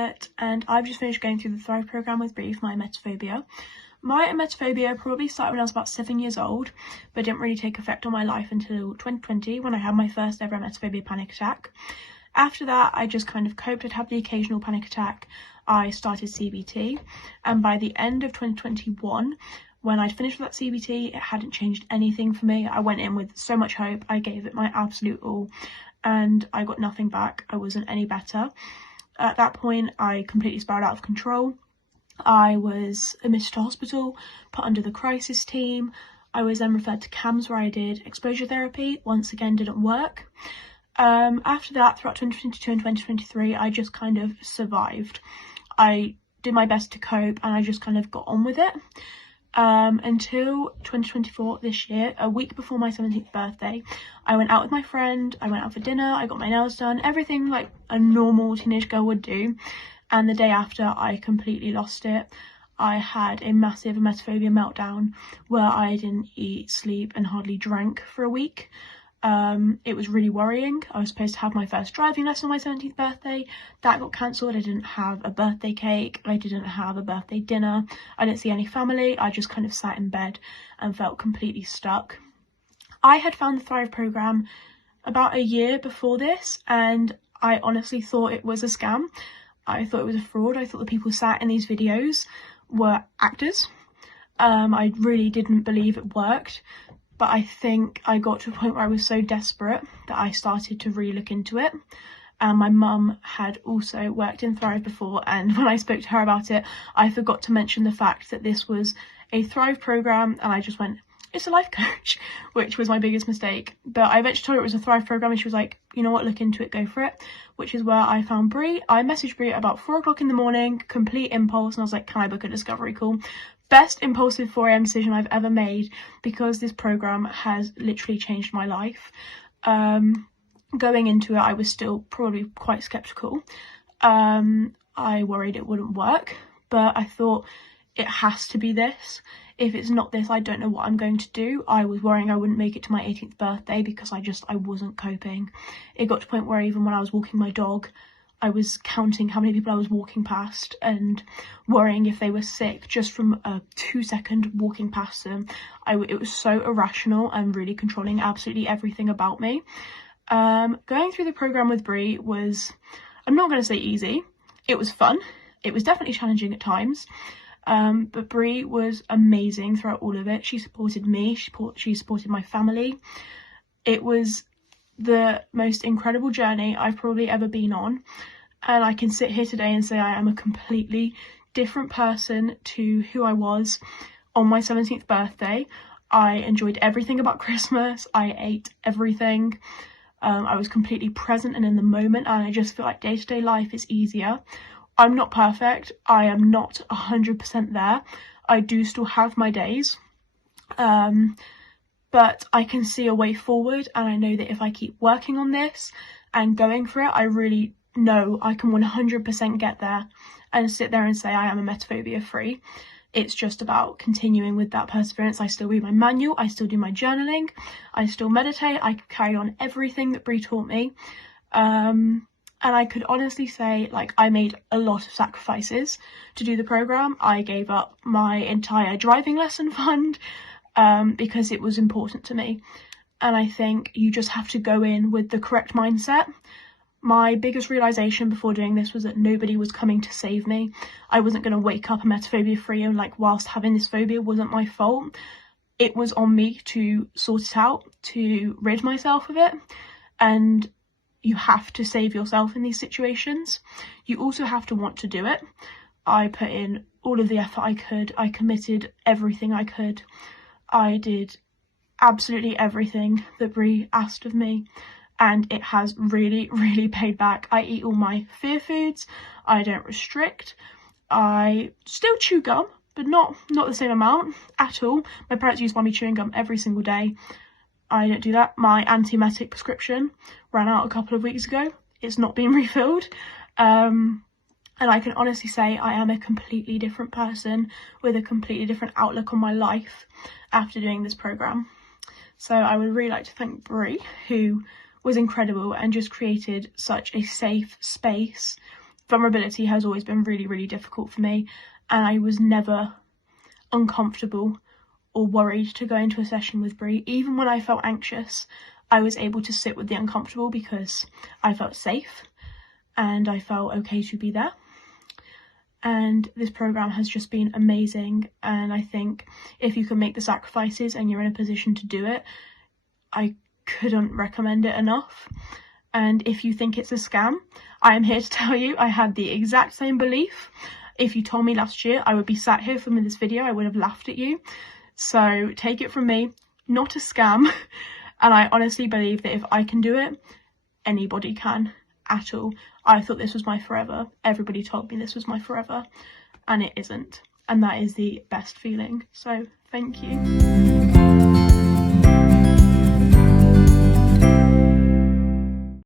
Violet, and I've just finished going through the Thrive programme with Bree for my emetophobia. My emetophobia probably started when I was about 7 years old, but didn't really take effect on my life until 2020 when I had my first ever emetophobia panic attack. After that, I just kind of coped. I'd have the occasional panic attack. I started CBT, and by the end of 2021, when I'd finished with that CBT, it hadn't changed anything for me. I went in with so much hope. I gave it my absolute all, and I got nothing back. I wasn't any better. At that point, I completely spiraled out of control. I was admitted to hospital, put under the crisis team. I was then referred to CAMS where I did exposure therapy. Once again, didn't work. After that, throughout 2022 and 2023, I just kind of survived. I did my best to cope and I just kind of got on with it. Until 2024, this year, a week before my 17th birthday, I went out with my friend. I went out for dinner, I got my nails done, everything like a normal teenage girl would do. And the day after, I completely lost it. I had a massive emetophobia meltdown where I didn't eat, sleep and hardly drank for a week. It was really worrying. I was supposed to have my first driving lesson on my 17th birthday. That got cancelled. I didn't have a birthday cake. I didn't have a birthday dinner. I didn't see any family. I just kind of sat in bed and felt completely stuck. I had found the Thrive programme about a year before this, and I honestly thought it was a scam. I thought it was a fraud. I thought the people sat in these videos were actors. I really didn't believe it worked. But I think I got to a point where I was so desperate that I started to really look into it. And my mum had also worked in Thrive before, and when I spoke to her about it, I forgot to mention the fact that this was a Thrive programme, and I just went, it's a life coach, which was my biggest mistake. But I eventually told her it was a Thrive programme, and she was like, you know what, look into it, go for it, which is where I found Bree. I messaged Bree at about 4 o'clock in the morning, complete impulse, and I was like, can I book a discovery call? Best impulsive 4 a.m. decision I've ever made, because this programme has literally changed my life. Going into it, I was still probably quite sceptical. I worried it wouldn't work, but I thought it has to be this. If it's not this, I don't know what I'm going to do. I was worrying I wouldn't make it to my 18th birthday because I wasn't coping. It got to a point where even when I was walking my dog, I was counting how many people I was walking past and worrying if they were sick just from a 2-second walking past them. It was so irrational and really controlling absolutely everything about me. Going through the programme with Bree was, I'm not going to say easy. It was fun. It was definitely challenging at times. But Bree was amazing throughout all of it. She supported me. She supported my family. It was the most incredible journey I've probably ever been on, and I can sit here today and say I am a completely different person to who I was on my 17th birthday. I enjoyed everything about Christmas. I ate everything. I was completely present and in the moment, and I just feel like day-to-day life is easier. I'm not perfect. I am not 100% there. I do still have my days. But I can see a way forward, and I know that if I keep working on this and going for it, I really know I can 100% get there and sit there and say I am emetophobia-free. It's just about continuing with that perseverance. I still read my manual, I still do my journaling, I still meditate, I carry on everything that Bree taught me. And I could honestly say, like, I made a lot of sacrifices to do the programme. I gave up my entire driving lesson fund, because it was important to me. And I think you just have to go in with the correct mindset. My biggest realisation before doing this was that nobody was coming to save me. I wasn't going to wake up emetophobia-free and, like, whilst having this phobia wasn't my fault. It was on me to sort it out, to rid myself of it. And you have to save yourself in these situations. You also have to want to do it. I put in all of the effort I could. I committed everything I could. I did absolutely everything that Bree asked of me, and it has really, really paid back. I eat all my fear foods. I don't restrict. I still chew gum, but not the same amount at all. My parents used to buy me chewing gum every single day. I don't do that. My antiemetic prescription ran out a couple of weeks ago. It's not been refilled. And I can honestly say I am a completely different person with a completely different outlook on my life after doing this programme. So I would really like to thank Bree, who was incredible and just created such a safe space vulnerability has always been really, really difficult for me, and I was never uncomfortable or worried to go into a session with Brie. Even when I felt anxious, I was able to sit with the uncomfortable because I felt safe and I felt okay to be there. And this program has just been amazing, and I think if you can make the sacrifices and you're in a position to do it, I couldn't recommend it enough. And if you think it's a scam, I am here to tell you I had the exact same belief. If you told me last year, I would be sat here filming this video, I would have laughed at you. So take it from me, not a scam. And I honestly believe that if I can do it, anybody can at all. I thought this was my forever. Everybody told me this was my forever, and it isn't. And that is the best feeling. So thank you.